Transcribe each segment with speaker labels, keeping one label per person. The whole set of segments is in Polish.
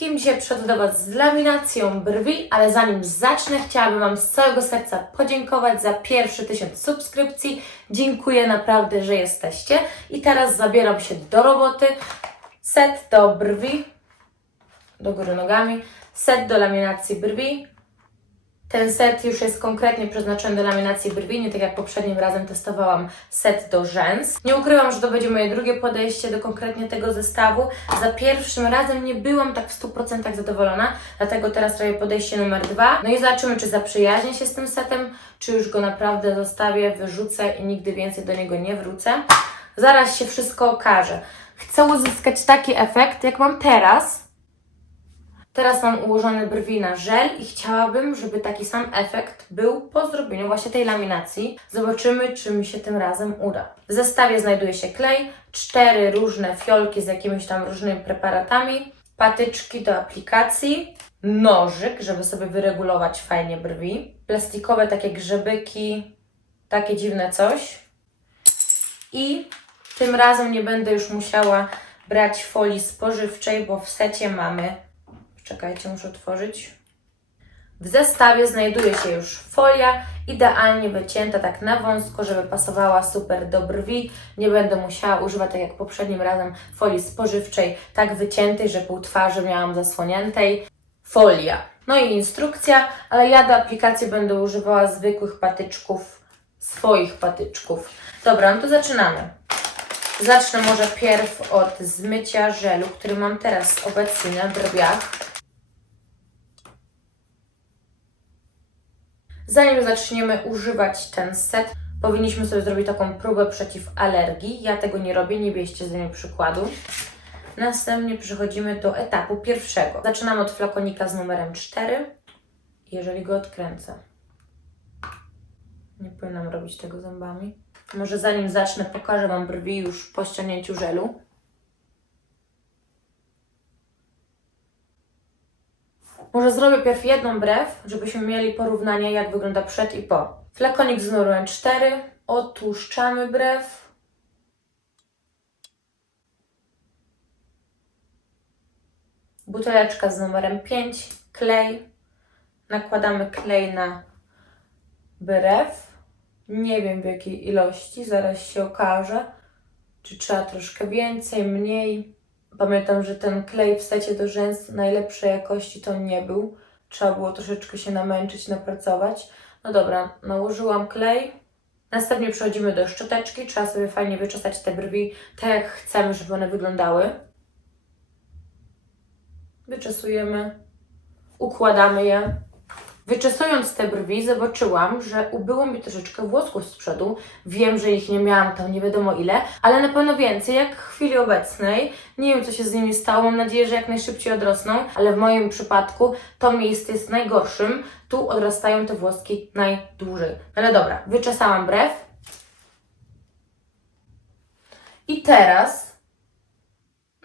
Speaker 1: wszystkim, dzisiaj przychodzę do Was z laminacją brwi, ale zanim zacznę, chciałabym Wam z całego serca podziękować za pierwszy tysiąc subskrypcji. Dziękuję naprawdę, że jesteście. I teraz zabieram się do roboty. Set do brwi, do góry nogami, set do laminacji brwi. Ten set już jest konkretnie przeznaczony do laminacji brwi, nie tak jak poprzednim razem testowałam set do rzęs. Nie ukrywam, że to będzie moje drugie podejście do konkretnie tego zestawu. Za pierwszym razem nie byłam tak w 100% zadowolona, dlatego teraz robię podejście numer dwa. No i zobaczymy, czy zaprzyjaźnię się z tym setem, czy już go naprawdę zostawię, wyrzucę i nigdy więcej do niego nie wrócę. Zaraz się wszystko okaże. Chcę uzyskać taki efekt, jak mam teraz, Teraz mam ułożone brwi na żel i chciałabym, żeby taki sam efekt był po zrobieniu właśnie tej laminacji. Zobaczymy, czy mi się tym razem uda. W zestawie znajduje się klej, cztery różne fiolki z jakimiś tam różnymi preparatami, patyczki do aplikacji, nożyk, żeby sobie wyregulować fajnie brwi, plastikowe takie grzebyki, takie dziwne coś. I tym razem nie będę już musiała brać folii spożywczej, bo w secie mamy Czekajcie, muszę otworzyć. W zestawie znajduje się już folia, idealnie wycięta tak na wąsko, żeby pasowała super do brwi. Nie będę musiała używać, tak jak poprzednim razem, folii spożywczej, tak wyciętej, że pół twarzy miałam zasłoniętej. Folia. No i instrukcja, ale ja do aplikacji będę używała zwykłych patyczków, swoich patyczków. Dobra, no to zaczynamy. Zacznę może pierw od zmycia żelu, który mam teraz obecnie na brwiach. Zanim zaczniemy używać ten set, powinniśmy sobie zrobić taką próbę przeciw alergii. Ja tego nie robię, nie bierzcie ze mnie przykładu. Następnie przechodzimy do etapu pierwszego. Zaczynamy od flakonika z numerem 4, jeżeli go odkręcę. Nie powinnam robić tego zębami. Może zanim zacznę, pokażę Wam brwi już po ściągnięciu żelu. Może zrobię pierw jedną brew, żebyśmy mieli porównanie, jak wygląda przed i po. Flakonik z numerem 4. Otłuszczamy brew. Buteleczka z numerem 5. Klej. Nakładamy klej na brew. Nie wiem w jakiej ilości, zaraz się okaże. Czy trzeba troszkę więcej, mniej. Pamiętam, że ten klej w secie do rzęs najlepszej jakości to nie był. Trzeba było troszeczkę się namęczyć, napracować. No dobra, nałożyłam klej. Następnie przechodzimy do szczoteczki. Trzeba sobie fajnie wyczesać te brwi, tak jak chcemy, żeby one wyglądały. Wyczesujemy, układamy je. Wyczesując te brwi, zobaczyłam, że ubyło mi troszeczkę włosków z przodu. Wiem, że ich nie miałam tam nie wiadomo ile, ale na pewno więcej jak w chwili obecnej. Nie wiem, co się z nimi stało. Mam nadzieję, że jak najszybciej odrosną, ale w moim przypadku to miejsce jest najgorszym. Tu odrastają te włoski najdłużej. Ale dobra, wyczesałam brew. I teraz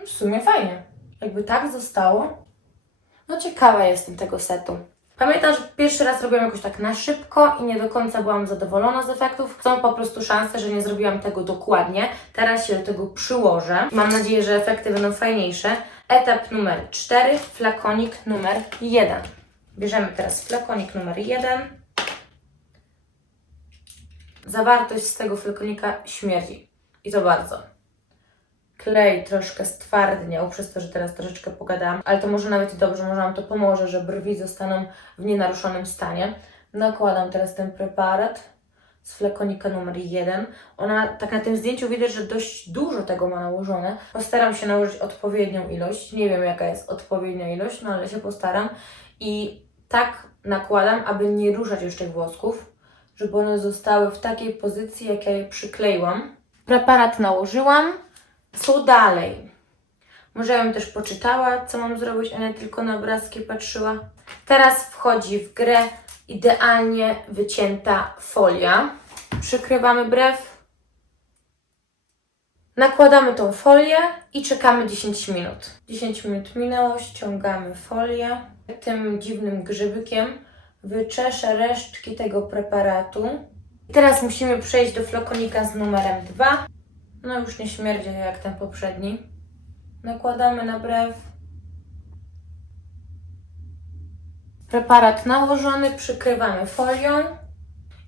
Speaker 1: w sumie fajnie. Jakby tak zostało. No ciekawa jestem tego setu. Pamiętam, że pierwszy raz robiłam jakoś tak na szybko i nie do końca byłam zadowolona z efektów. Są po prostu szanse, że nie zrobiłam tego dokładnie. Teraz się do tego przyłożę. Mam nadzieję, że efekty będą fajniejsze. Etap numer 4, flakonik numer 1. Bierzemy teraz flakonik numer 1. Zawartość z tego flakonika śmierdzi. I to bardzo. Klej troszkę stwardniał, przez to, że teraz troszeczkę pogadałam, ale to może nawet i dobrze, może nam to pomoże, że brwi zostaną w nienaruszonym stanie. Nakładam teraz ten preparat z flakonika numer 1. Ona, tak na tym zdjęciu widać, że dość dużo tego ma nałożone. Postaram się nałożyć odpowiednią ilość. Nie wiem, jaka jest odpowiednia ilość, no ale się postaram. I tak nakładam, aby nie ruszać już tych włosków, żeby one zostały w takiej pozycji, jak ja je przykleiłam. Preparat nałożyłam. Co dalej? Może ja bym też poczytała, co mam zrobić, a nie tylko na obrazki patrzyła. Teraz wchodzi w grę idealnie wycięta folia. Przykrywamy brew. Nakładamy tą folię i czekamy 10 minut. 10 minut minęło, ściągamy folię. Tym dziwnym grzybykiem wyczeszę resztki tego preparatu. I teraz musimy przejść do flakonika z numerem 2. No już nie śmierdzi jak ten poprzedni. Nakładamy na brew. Preparat nałożony, przykrywamy folią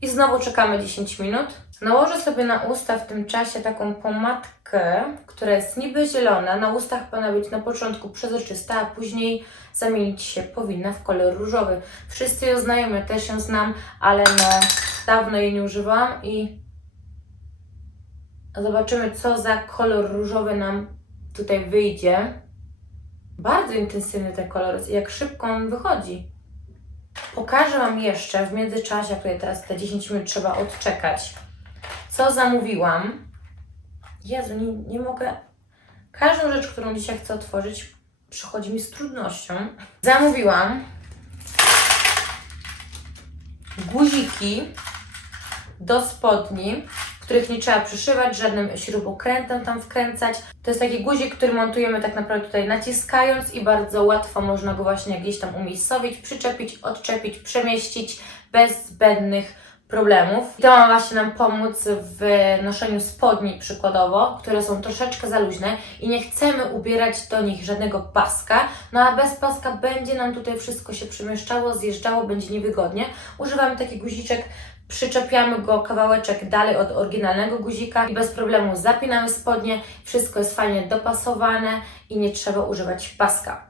Speaker 1: i znowu czekamy 10 minut. Nałożę sobie na usta w tym czasie taką pomadkę, która jest niby zielona. Na ustach powinna być na początku przezroczysta, a później zamienić się powinna w kolor różowy. Wszyscy ją znają, ja też ją znam, ale no dawno jej nie używałam i zobaczymy co za kolor różowy nam tutaj wyjdzie. Bardzo intensywny ten kolor jest i jak szybko on wychodzi. Pokażę Wam jeszcze w międzyczasie, tutaj teraz te 10 minut trzeba odczekać, co zamówiłam. Jezu, nie, nie mogę. Każdą rzecz, którą dzisiaj chcę otworzyć, przychodzi mi z trudnością. Zamówiłam guziki do spodni, których nie trzeba przyszywać, żadnym śrubokrętem tam wkręcać. To jest taki guzik, który montujemy tak naprawdę tutaj naciskając i bardzo łatwo można go właśnie gdzieś tam umiejscowić, przyczepić, odczepić, przemieścić bez zbędnych problemów. I to ma właśnie nam pomóc w noszeniu spodni przykładowo, które są troszeczkę za luźne i nie chcemy ubierać do nich żadnego paska, no a bez paska będzie nam tutaj wszystko się przemieszczało, zjeżdżało, będzie niewygodnie. Używamy taki guziczek przyczepiamy go kawałeczek dalej od oryginalnego guzika i bez problemu zapinamy spodnie, wszystko jest fajnie dopasowane i nie trzeba używać paska.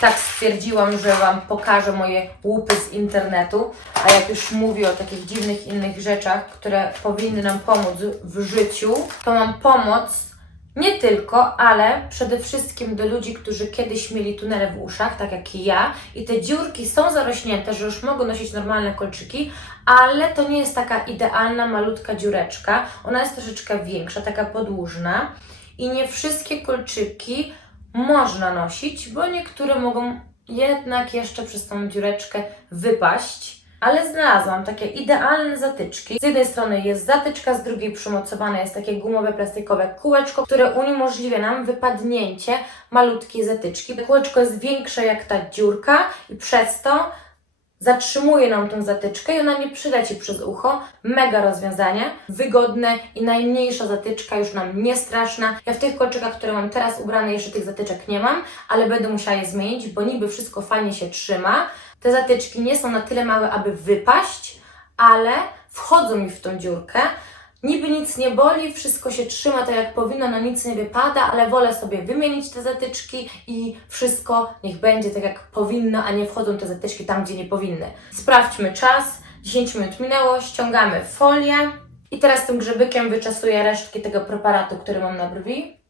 Speaker 1: Tak stwierdziłam, że Wam pokażę moje łupy z internetu, a jak już mówię o takich dziwnych innych rzeczach, które powinny nam pomóc w życiu, to mam pomoc nie tylko, ale przede wszystkim do ludzi, którzy kiedyś mieli tunele w uszach, tak jak i ja, i te dziurki są zarośnięte, że już mogą nosić normalne kolczyki, ale to nie jest taka idealna, malutka dziureczka. Ona jest troszeczkę większa, taka podłużna i nie wszystkie kolczyki można nosić, bo niektóre mogą jednak jeszcze przez tą dziureczkę wypaść. Ale znalazłam takie idealne zatyczki. Z jednej strony jest zatyczka, z drugiej przymocowane jest takie gumowe, plastikowe kółeczko, które uniemożliwia nam wypadnięcie malutkiej zatyczki. Kółeczko jest większe jak ta dziurka i przez to zatrzymuje nam tą zatyczkę i ona nie przyleci przez ucho. Mega rozwiązanie, wygodne i najmniejsza zatyczka, już nam nie straszna. Ja w tych kolczykach, które mam teraz ubrane, jeszcze tych zatyczek nie mam, ale będę musiała je zmienić, bo niby wszystko fajnie się trzyma. Te zatyczki nie są na tyle małe, aby wypaść, ale wchodzą mi w tą dziurkę. Niby nic nie boli, wszystko się trzyma tak jak powinno, no nic nie wypada, ale wolę sobie wymienić te zatyczki i wszystko niech będzie tak jak powinno, a nie wchodzą te zatyczki tam, gdzie nie powinny. Sprawdźmy czas. 10 minut minęło, ściągamy folię i teraz tym grzebykiem wyczesuję resztki tego preparatu, który mam na brwi.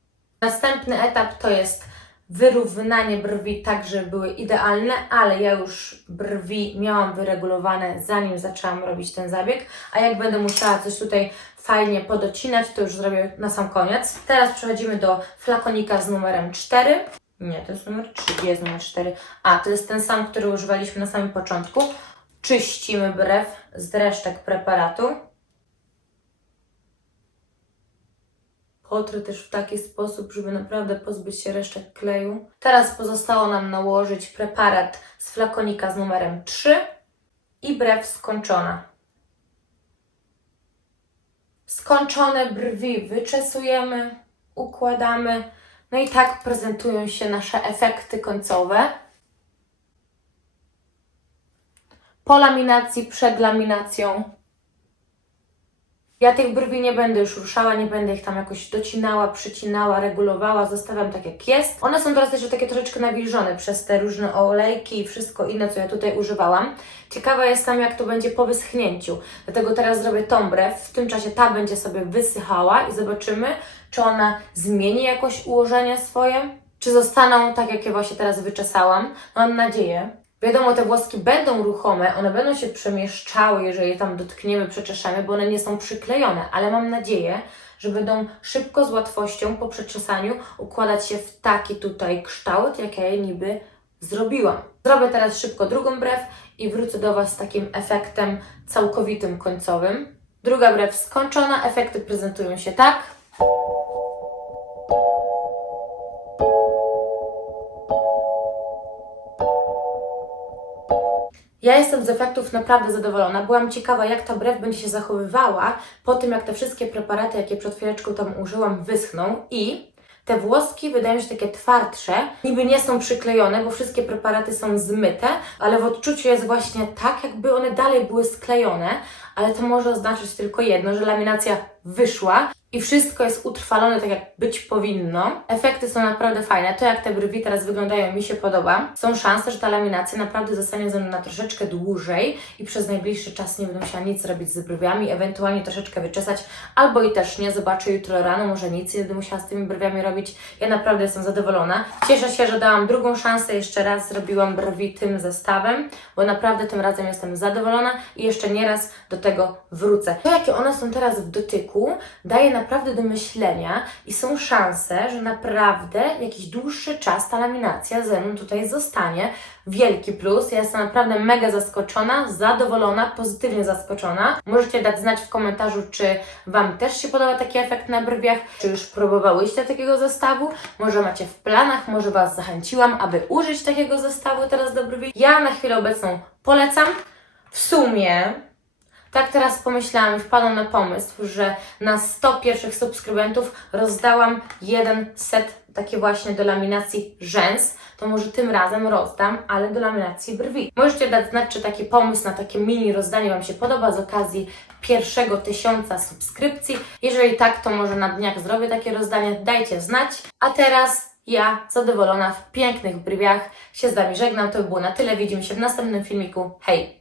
Speaker 1: Następny etap to jest wyrównanie brwi tak, żeby były idealne, ale ja już brwi miałam wyregulowane zanim zaczęłam robić ten zabieg, a jak będę musiała coś tutaj fajnie podocinać, to już zrobię na sam koniec. Teraz przechodzimy do flakonika z numerem 4. Nie, to jest numer 3, gdzie jest numer 4? A, to jest ten sam, który używaliśmy na samym początku. Czyścimy brew z resztek preparatu. Potrę też w taki sposób, żeby naprawdę pozbyć się resztek kleju. Teraz pozostało nam nałożyć preparat z flakonika z numerem 3 i brew skończona. Skończone brwi wyczesujemy, układamy. No i tak prezentują się nasze efekty końcowe. Po laminacji, przed laminacją ja tych brwi nie będę już ruszała, nie będę ich tam jakoś docinała, przycinała, regulowała, zostawiam tak jak jest. One są teraz też takie troszeczkę nawilżone przez te różne olejki i wszystko inne, co ja tutaj używałam. Ciekawa jestem, jak to będzie po wyschnięciu. Dlatego teraz zrobię tą brew, w tym czasie ta będzie sobie wysychała i zobaczymy, czy ona zmieni jakoś ułożenie swoje, czy zostaną tak, jak je właśnie teraz wyczesałam. Mam nadzieję. Wiadomo, te włoski będą ruchome, one będą się przemieszczały, jeżeli tam dotkniemy, przeczeszamy, bo one nie są przyklejone, ale mam nadzieję, że będą szybko, z łatwością po przeczesaniu układać się w taki tutaj kształt, jak ja je niby zrobiłam. Zrobię teraz szybko drugą brew i wrócę do Was z takim efektem całkowitym, końcowym. Druga brew skończona, efekty prezentują się tak. Ja jestem z efektów naprawdę zadowolona. Byłam ciekawa, jak ta brew będzie się zachowywała po tym, jak te wszystkie preparaty, jakie przed chwileczką tam użyłam, wyschną. I Te włoski wydają się takie twardsze, niby nie są przyklejone, bo wszystkie preparaty są zmyte, ale w odczuciu jest właśnie tak, jakby one dalej były sklejone, ale to może oznaczać tylko jedno, że laminacja wyszła i wszystko jest utrwalone tak, jak być powinno. Efekty są naprawdę fajne. To, jak te brwi teraz wyglądają, mi się podoba. Są szanse, że ta laminacja naprawdę zostanie ze mną na troszeczkę dłużej i przez najbliższy czas nie będę musiała nic robić z brwiami, ewentualnie troszeczkę wyczesać, albo i też nie. Zobaczę jutro rano, może nic nie będę musiała z tymi brwiami robić. Ja naprawdę jestem zadowolona. Cieszę się, że dałam drugą szansę. Jeszcze raz zrobiłam brwi tym zestawem, bo naprawdę tym razem jestem zadowolona i jeszcze nieraz do tego wrócę. To, jakie one są teraz w dotyku, daje naprawdę do myślenia i są szanse, że naprawdę jakiś dłuższy czas ta laminacja ze mną tutaj zostanie. Wielki plus. Ja jestem naprawdę mega zaskoczona, zadowolona, pozytywnie zaskoczona. Możecie dać znać w komentarzu, czy Wam też się podoba taki efekt na brwiach, czy już próbowałyście takiego zestawu, może macie w planach, może Was zachęciłam, aby użyć takiego zestawu teraz do brwi. Ja na chwilę obecną polecam. W sumie tak teraz pomyślałam i wpadłam na pomysł, że na 100 pierwszych subskrybentów rozdałam jeden set takie właśnie do laminacji rzęs, to może tym razem rozdam, ale do laminacji brwi. Możecie dać znać, czy taki pomysł na takie mini rozdanie Wam się podoba z okazji pierwszego tysiąca subskrypcji. Jeżeli tak, to może na dniach zrobię takie rozdanie, dajcie znać. A teraz ja, zadowolona w pięknych brwiach, się z Wami żegnam. To by było na tyle. Widzimy się w następnym filmiku. Hej!